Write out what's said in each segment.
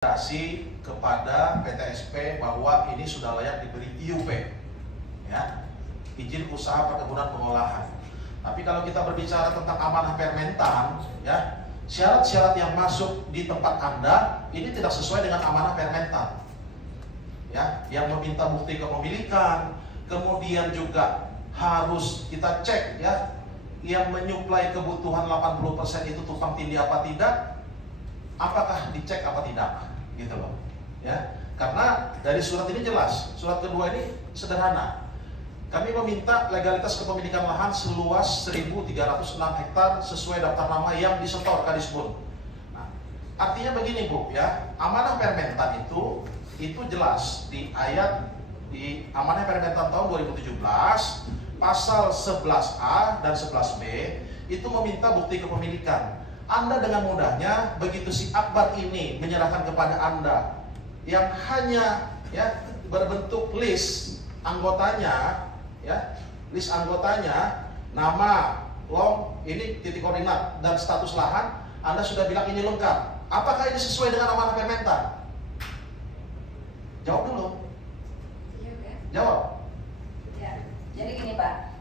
kepada PTSP bahwa ini sudah layak diberi IUP, ya, izin usaha perkebunan pengolahan. Tapi kalau kita berbicara tentang amanah Permentan, ya, syarat-syarat yang masuk di tempat Anda ini tidak sesuai dengan amanah Permentan, ya, yang meminta bukti kepemilikan, kemudian juga harus kita cek, ya, yang menyuplai kebutuhan 80% itu tumpang tindih apa tidak, apakah dicek apa tidak, gitu loh, ya. Karena dari surat ini jelas, surat kedua ini sederhana. Kami meminta legalitas kepemilikan lahan seluas 1.306 hektar sesuai daftar nama yang disetor Kadisbud. Nah, artinya begini Bu, ya, amanah Permentan itu jelas di amanah Permentan tahun 2017 pasal 11A dan 11B itu meminta bukti kepemilikan. Anda dengan mudahnya begitu si Akbar ini menyerahkan kepada Anda yang hanya, ya, berbentuk list anggotanya, ya, list anggotanya, nama, long, ini titik koordinat dan status lahan, Anda sudah bilang ini lengkap. Apakah ini sesuai dengan amanah Permentan? Jawab dulu. Jawab. Ya, jadi gini Pak.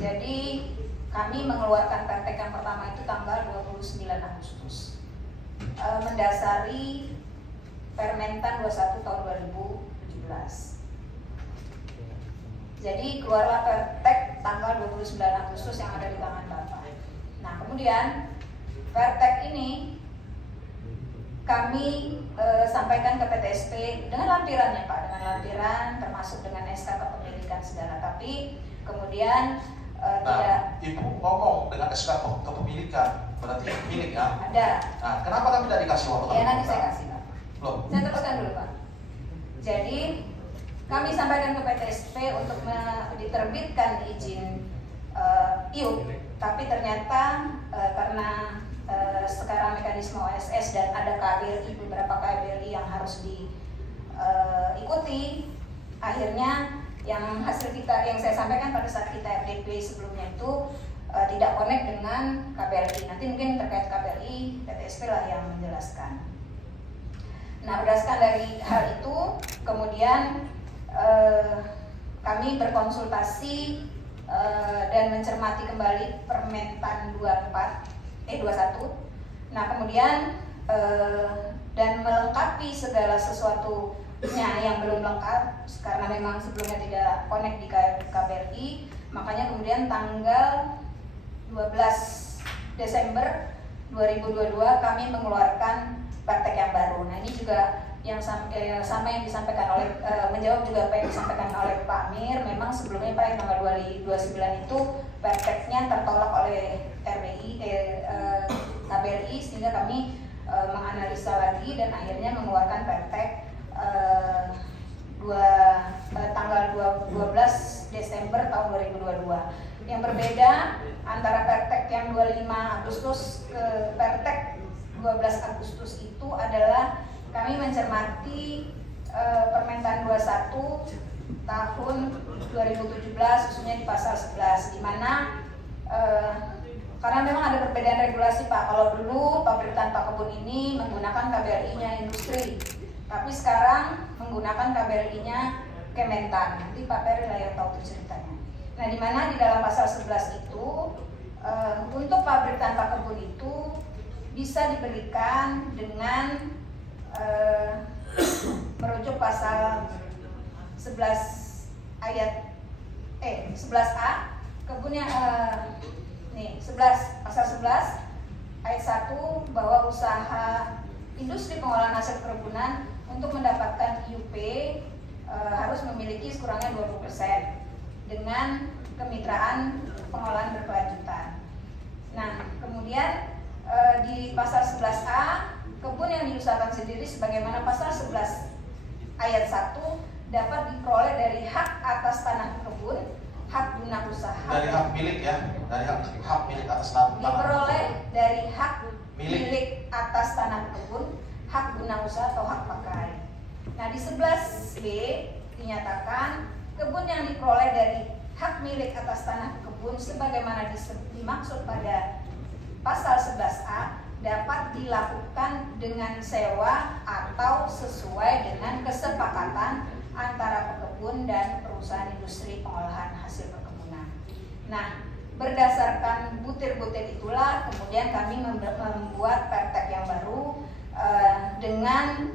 Jadi kami mengeluarkan pertek yang pertama itu tanggal 29 Agustus mendasari Permentan 21 tahun 2017. Jadi keluarlah pertek tanggal 29 Agustus yang ada di tangan Bapak. Nah, kemudian pertek ini kami sampaikan ke PTSP dengan lampirannya Pak, dengan lampiran termasuk dengan SK kepemilikan segala. Tapi kemudian tidak. Ibu ngomong dengan SK kepemilikan, berarti milik ya? Ada. Nah, kenapa kami tidak dikasih waktu? Ya nanti saya kasih Pak. Belum. Saya teruskan dulu Pak. Jadi kami sampaikan ke PTSP untuk diterbitkan izin IUP, tapi ternyata karena sekarang mekanisme OSS dan ada KBLI, beberapa KBLI yang harus diikuti, akhirnya yang hasil kita yang saya sampaikan pada saat kita FDP sebelumnya itu tidak connect dengan KBLI. Nanti mungkin terkait KBLI PTSP lah yang menjelaskan. Nah, berdasarkan dari hal itu kemudian kami berkonsultasi dan mencermati kembali Permentan 21. Nah, kemudian dan melengkapi segala sesuatunya yang belum lengkap karena memang sebelumnya tidak connect di KBRI, makanya kemudian tanggal 12 Desember 2022 kami mengeluarkan pertek yang baru. Nah, ini juga yang sama yang disampaikan oleh menjawab juga apa yang disampaikan oleh Pak Amir. Memang sebelumnya Pak yang tanggal 29 itu perteknya tertolak oleh KBRI sehingga kami menganalisa lagi dan akhirnya mengeluarkan pertek tanggal 12 Desember tahun 2022. Yang berbeda antara pertek yang 25 Agustus ke pertek 12 Agustus itu adalah kami mencermati Permentan 21 tahun 2017 khususnya di pasal 11 di mana karena memang ada perbedaan regulasi Pak. Kalau dulu pabrik tanpa kebun ini menggunakan KBRI-nya industri, tapi sekarang menggunakan KBRI-nya Kementan. Nanti Pak Peri lah yang tahu itu ceritanya. Nah, di mana di dalam pasal 11 itu untuk pabrik tanpa kebun itu bisa diberikan dengan merujuk pasal 11 ayat 11A kebunnya nih 11 pasal 11 ayat 1 bahwa usaha industri pengolahan hasil perkebunan untuk mendapatkan IUP harus memiliki sekurangnya 20% dengan kemitraan pengolahan berkelanjutan. Nah, kemudian di pasal 11A kebun yang diusahakan sendiri sebagaimana pasal 11 ayat 1 dapat diperoleh dari hak atas tanah kebun, hak guna usaha. Dari hak milik ya, dari hak milik atas tanah. Diperoleh dari hak milik atas tanah kebun, hak guna usaha atau hak pakai. Nah, di 11B dinyatakan kebun yang diperoleh dari hak milik atas tanah kebun sebagaimana dimaksud pada pasal 11A dapat dilakukan dengan sewa atau sesuai dengan kesepakatan antara pekebun dan perusahaan industri pengolahan hasil perkebunan. Nah, berdasarkan butir-butir itulah kemudian kami membuat pertek yang baru dengan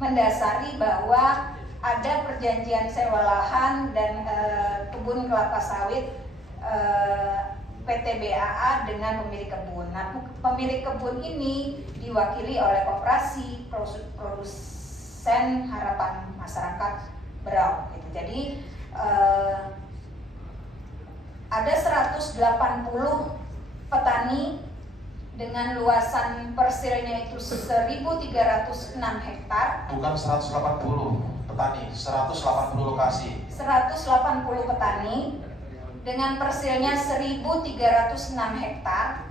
mendasari bahwa ada perjanjian sewa lahan dan kebun kelapa sawit PT BAA dengan pemilik kebun. Nah, pemilik kebun ini diwakili oleh koperasi produsen harapan masyarakat Berau. Gitu. Jadi ada 180 petani dengan luasan persilnya itu 1.306 hektar. Bukan 180 petani, 180 lokasi. 180 petani dengan persilnya 1.306 hektar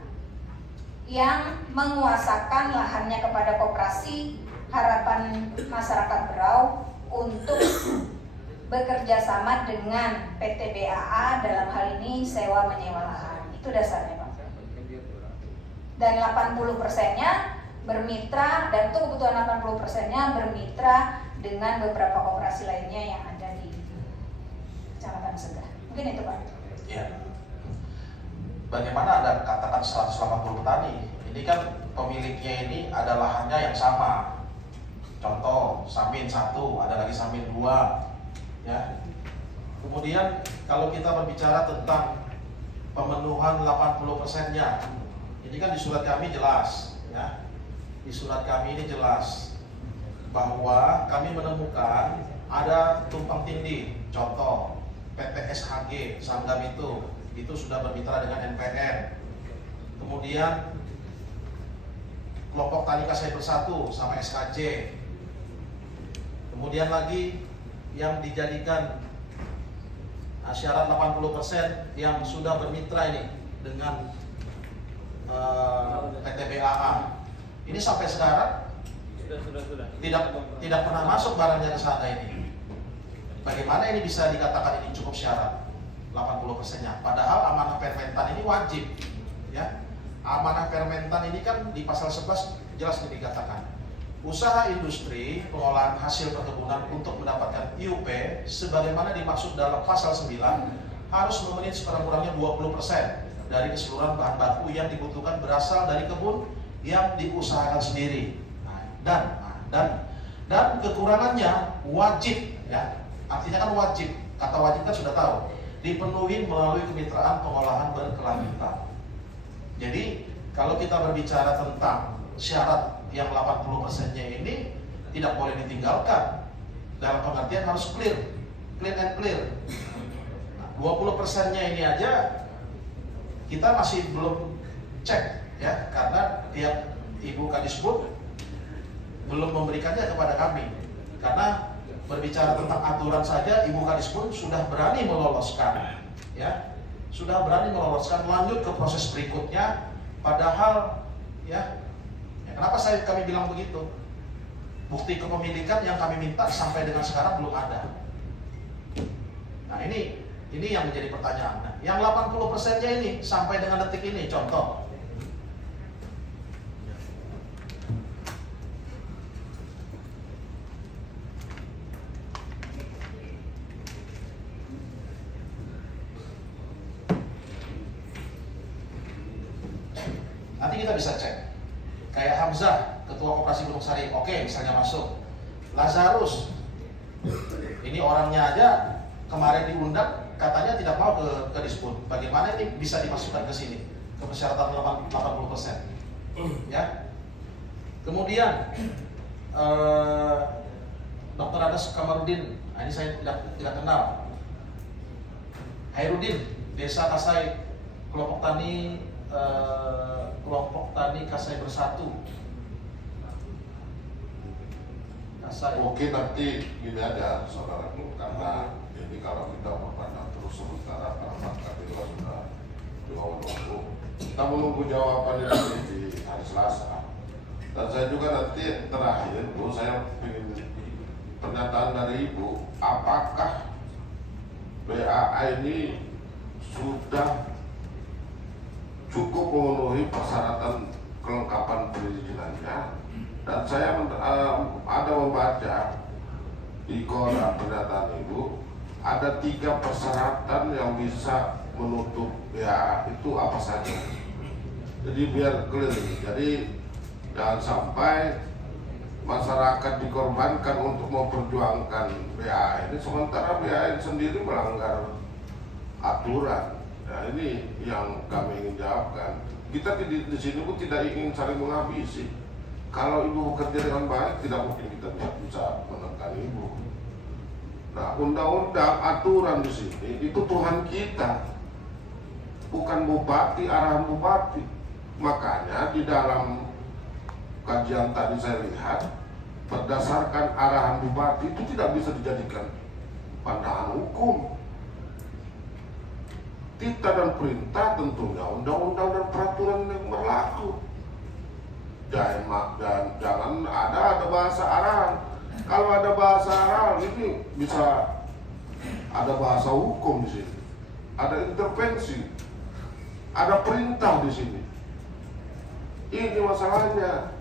yang menguasakan lahannya kepada koperasi harapan masyarakat Berau untuk bekerja sama dengan PT BAA dalam hal ini sewa menyewa lahan. Itu dasarnya, Pak. Dan 80%-nya bermitra, dan itu kebutuhan 80%-nya bermitra dengan beberapa koperasi lainnya yang ada di Kecamatan Segah. Mungkin itu, Pak. Ya. Bagaimana Anda katakan 180 petani? Ini kan pemiliknya ini ada lahannya yang sama. Contoh, Samin 1, ada lagi Samin 2. Ya. Kemudian kalau kita berbicara tentang pemenuhan 80%-nya, ini kan di surat kami jelas, ya. Di surat kami ini jelas bahwa kami menemukan ada tumpang tindih. Contoh, PT SHG Sanggam itu sudah bermitra dengan NPR. Kemudian kelompok tani Kasai Bersatu sama SKJ. Kemudian lagi yang dijadikan syarat 80% yang sudah bermitra ini dengan PT BAA. Ini sampai sekarang sudah tidak pernah masuk barangnya ke sana ini. Bagaimana ini bisa dikatakan ini cukup syarat 80%-nya? Padahal amanah permentan ini wajib, ya. Amanah permentan ini kan di pasal 11 jelas dikatakan usaha industri pengolahan hasil perkebunan untuk mendapatkan IUP sebagaimana dimaksud dalam pasal 9 harus memenuhi sekurang-kurangnya 20% dari keseluruhan bahan baku yang dibutuhkan berasal dari kebun yang diusahakan sendiri. Dan kekurangannya wajib, ya. Artinya kan wajib. Kata wajib kan sudah tahu. Dipenuhi melalui kemitraan pengolahan berkelanjutan. Jadi kalau kita berbicara tentang syarat yang 80%-nya ini tidak boleh ditinggalkan. Dalam pengertian harus clear and clear. Nah, 20%-nya ini aja kita masih belum cek, ya, karena tiap Ibu Kadisbud belum memberikannya kepada kami. Karena berbicara tentang aturan saja Ibu Kadisbud sudah berani meloloskan, ya, sudah berani meloloskan lanjut ke proses berikutnya. Padahal, ya, kenapa kami bilang begitu? Bukti kepemilikan yang kami minta sampai dengan sekarang belum ada. Nah, ini yang menjadi pertanyaan. Nah, yang 80%-nya ini sampai dengan detik ini, contoh. Nanti kita bisa cek. Kayak Hamzah, Ketua Koperasi Gunung Sari, oke, misalnya masuk. Lazarus, ini orangnya aja kemarin diundang, katanya tidak mau ke Disbud. Bagaimana ini bisa dimasukkan ke sini, ke persyaratan 80%, ya. Kemudian Dr. Adas Kamarudin, ini saya tidak kenal. Hairudin, Desa Kasai, kelompok tani Kasai Bersatu. Kasai. Mungkin nanti gini aja, saudaraku, karena ini kalau kita berpanjang terus sementara karena KPU sudah menunggu. Kita menunggu jawabannya di hari Selasa. Dan saya juga nanti terakhir, Bu, saya ingin pernyataan dari Ibu, apakah BAA ini sudah cukup memenuhi persyaratan kelengkapan perizinannya. Dan saya ada membaca di koran pernyataan Ibu, ada 3 persyaratan yang bisa menutup BAA itu apa saja. Jadi biar clear, jadi jangan sampai masyarakat dikorbankan untuk memperjuangkan BAA ini, sementara BAA ini sendiri melanggar aturan. Nah, ini yang kami ingin jawabkan. Kita di sini pun tidak ingin saling menghabisi. Kalau Ibu bekerja dengan baik, tidak mungkin kita bisa menekan Ibu. Nah, undang-undang aturan di sini itu Tuhan kita, bukan bupati, arahan bupati. Makanya di dalam kajian tadi saya lihat, berdasarkan arahan bupati itu tidak bisa dijadikan pandangan hukum. Titah dan perintah tentunya undang-undang dan peraturan yang berlaku. Jangan ada bahasa arahan. Kalau ada bahasa arahan ini bisa ada bahasa hukum di sini, ada intervensi, ada perintah di sini. Ini masalahnya.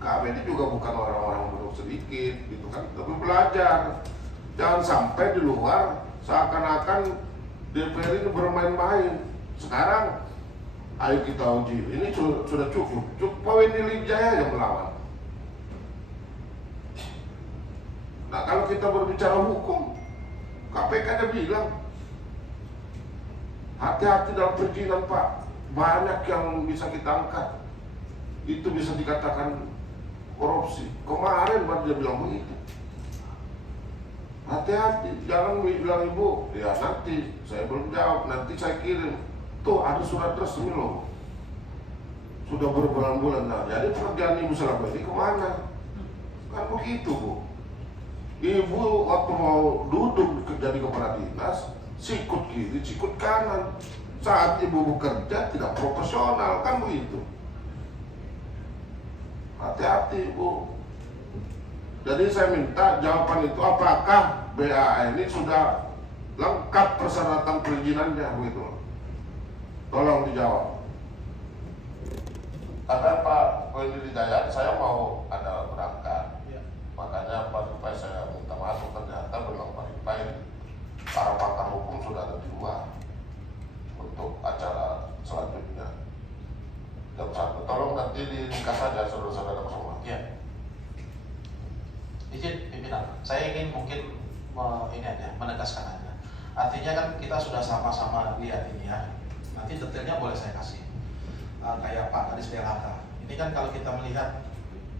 Kami ini juga bukan orang-orang baru sedikit, gitu kan, tapi belajar. Jangan sampai di luar seakan-akan DPR ini bermain-main. Sekarang ayo kita uji, ini sudah cukup Pak Wendy Lijaya yang melawan. Nah, kalau kita berbicara hukum, KPK dia bilang hati-hati dalam perizinan Pak, banyak yang bisa kita angkat, itu bisa dikatakan korupsi. Kemarin baru dia bilang begitu. Hati-hati, jangan bilang Ibu, ya nanti saya belum jawab, nanti saya kirim. Tuh ada surat resmi loh, sudah berbulan-bulan. Nah, jadi pekerjaan Ibu selama ini kemana? Kan begitu Bu. Ibu waktu mau duduk jadi kepala dinas, sikut kiri, sikut kanan. Saat Ibu bekerja tidak profesional, kan begitu. Hati-hati Bu. Jadi saya minta jawaban itu, apakah BAA ini sudah lengkap persyaratan perizinannya begitu? Tolong dijawab. Karena Pak Wendy Lijaya, saya mau ada berangkat. Ya. Makanya Pak Ripai saya minta masuk, ternyata belum Pak Ripai. Para pakar hukum sudah ada di luar untuk acara selanjutnya. Jam 1. Tolong nanti diringkas saja saudara-saudara semua. Ya. Izin pimpinan, saya ingin mungkin ini aja, menegaskan aja. Artinya kan kita sudah sama-sama lihat ini ya. Nanti detailnya boleh saya kasih. Kayak Pak Kadis PLHK. Ini kan kalau kita melihat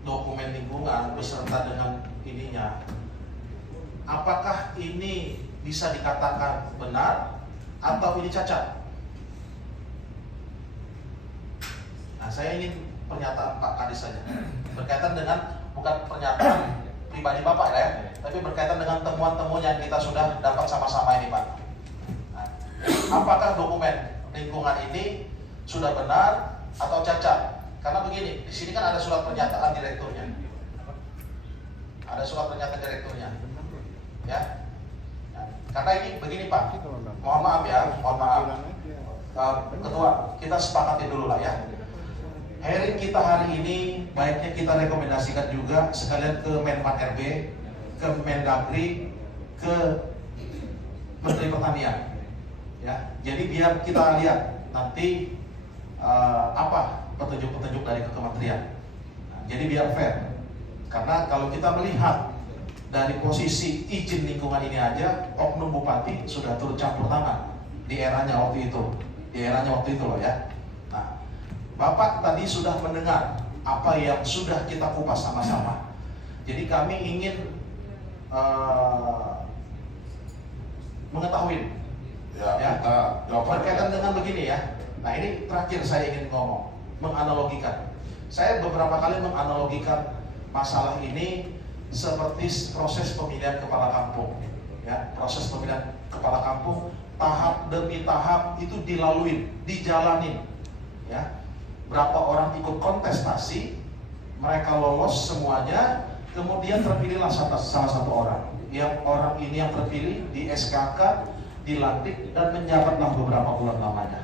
dokumen lingkungan beserta dengan ininya, apakah ini bisa dikatakan benar atau ini cacat? Nah, saya ingin pernyataan Pak Kadis saja berkaitan dengan, bukan pernyataan pribadi Bapak ya, tapi berkaitan dengan temuan-temuan yang kita sudah dapat sama-sama ini Pak. Nah, apakah dokumen lingkungan ini sudah benar atau cacat? Karena begini, di sini kan ada surat pernyataan direkturnya. Ada surat pernyataan direkturnya. Ya. Nah, karena ini begini Pak. Mohon maaf ya, mohon maaf. Ketua, kita sepakati dulu lah ya. Hearing kita hari ini baiknya kita rekomendasikan juga sekalian ke Menpan RB, ke Mendagri, ke Menteri Pertanian. Ya, jadi biar kita lihat nanti apa petunjuk-petunjuk dari kementerian. Nah, jadi biar fair. Karena kalau kita melihat dari posisi izin lingkungan ini aja, oknum bupati sudah turut campur tangan di eranya waktu itu. Di eranya waktu itu loh ya. Nah, Bapak tadi sudah mendengar apa yang sudah kita kupas sama-sama. Jadi kami ingin mengetahui ya, berkaitan dengan begini ya. Nah, ini terakhir saya ingin ngomong, menganalogikan. Saya beberapa kali menganalogikan masalah ini seperti proses pemilihan kepala kampung. Ya, proses pemilihan kepala kampung tahap demi tahap itu dilalui, dijalanin. Ya, berapa orang ikut kontestasi, mereka lolos semuanya, kemudian terpilihlah salah satu orang. Yang orang ini yang terpilih di SKK, dilantik dan menjabatlah beberapa bulan lamanya.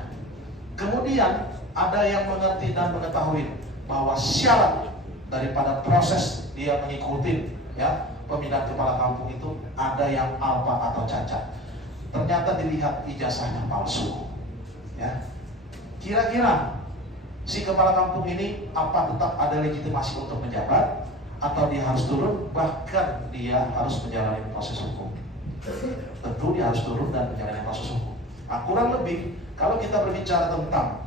Kemudian ada yang mengerti dan mengetahui bahwa syarat daripada proses dia mengikuti ya pemindahan kepala kampung itu ada yang alpa atau cacat. Ternyata dilihat ijazahnya palsu. Ya. Kira-kira si kepala kampung ini apa tetap ada legitimasi untuk menjabat atau dia harus turun, bahkan dia harus menjalani proses hukum. Tentu dia harus turun dan menjalani proses hukum. Nah, kurang lebih kalau kita berbicara tentang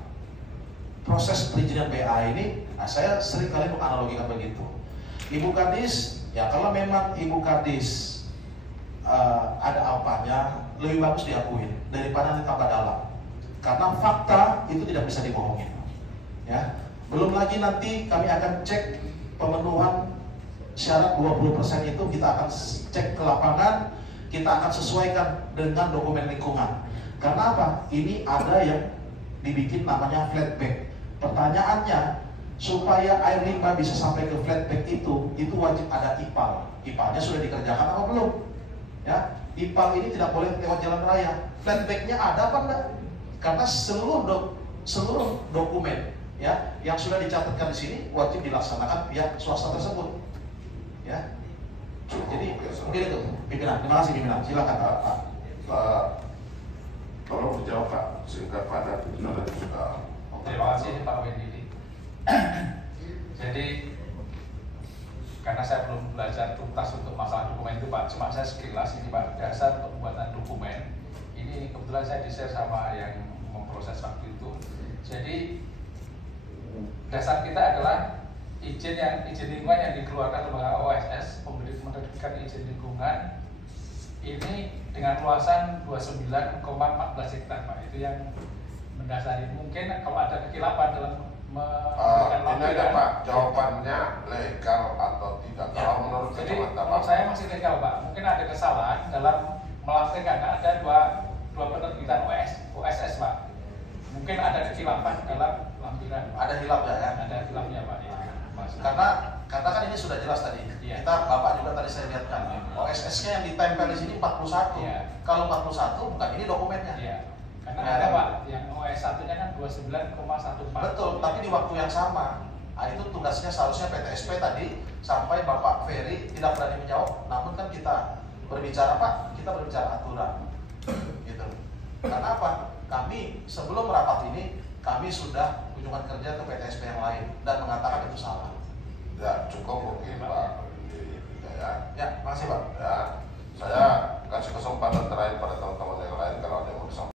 proses perizinan BA ini, nah saya sering kali menganalogikan begitu. Ibu Kadis, ya kalau memang Ibu Kadis ada alpanya, lebih bagus diakuin daripada ditambah dalam. Karena fakta itu tidak bisa dibohongin. Ya, belum lagi nanti kami akan cek pemenuhan syarat 20% itu, kita akan cek ke lapangan, kita akan sesuaikan dengan dokumen lingkungan. Karena apa? Ini ada yang dibikin namanya flat bag. Pertanyaannya, supaya air limbah bisa sampai ke flat bag itu wajib ada IPAL. IPAL-nya sudah dikerjakan apa belum? Ya, IPAL ini tidak boleh lewat jalan raya. Flat bag-nya ada apa enggak? Karena seluruh dokumen ya yang sudah dicatatkan di sini wajib dilaksanakan pihak swasta tersebut. Ya. Jadi mungkin itu pimpinan. Terima kasih pimpinan. Silakan Pak. Tolong dijawab Pak, singkat padat. Sudah. Terima kasih Pak Wendy. Jadi karena saya belum belajar tuntas untuk masalah dokumen itu Pak, cuma saya sekilas ini Pak, dasar pembuatan dokumen ini kebetulan saya di-share sama yang memproses waktu itu. Jadi dasar kita adalah izin lingkungan yang dikeluarkan lembaga OSS, menerbitkan izin lingkungan ini dengan luasan 29,14 hektar Pak. Itu yang mendasari. Mungkin kalau ada kekilapan dalam ini ada Pak, jawabannya legal atau tidak? Ya, kalau menurut jadi kacamata menurut Pak, saya masih legal Pak. Mungkin ada kesalahan dalam melampirkan, ada dua penerbitan OSS Pak. Mungkin ada kekilapan dalam lampiran. Ada hilafnya ya? Ada hilafnya Pak. Ya. Karena kan ini sudah jelas tadi. Iya. Kita Bapak juga tadi saya lihatkan. OSS-nya yang ditempel di sini 41. Iya. Kalau 41 bukan ini dokumennya. Iya. Karena Ya, ada Pak, yang OS1-nya kan 29,14. Betul, tapi di waktu yang sama. Nah, itu tugasnya seharusnya PTSP tadi sampai Bapak Ferry tidak berani menjawab. Namun kan kita berbicara Pak, kita berbicara aturan. Gitu. Karena apa? Kami sebelum rapat ini kami sudah kunjungan kerja ke PTSP yang lain dan mengatakan itu salah. ya cukup mungkin Pak. Ya, makasih Pak. Ya, saya kasih kesempatan terakhir pada teman-teman yang lain kalau ada yang mau disampaikan.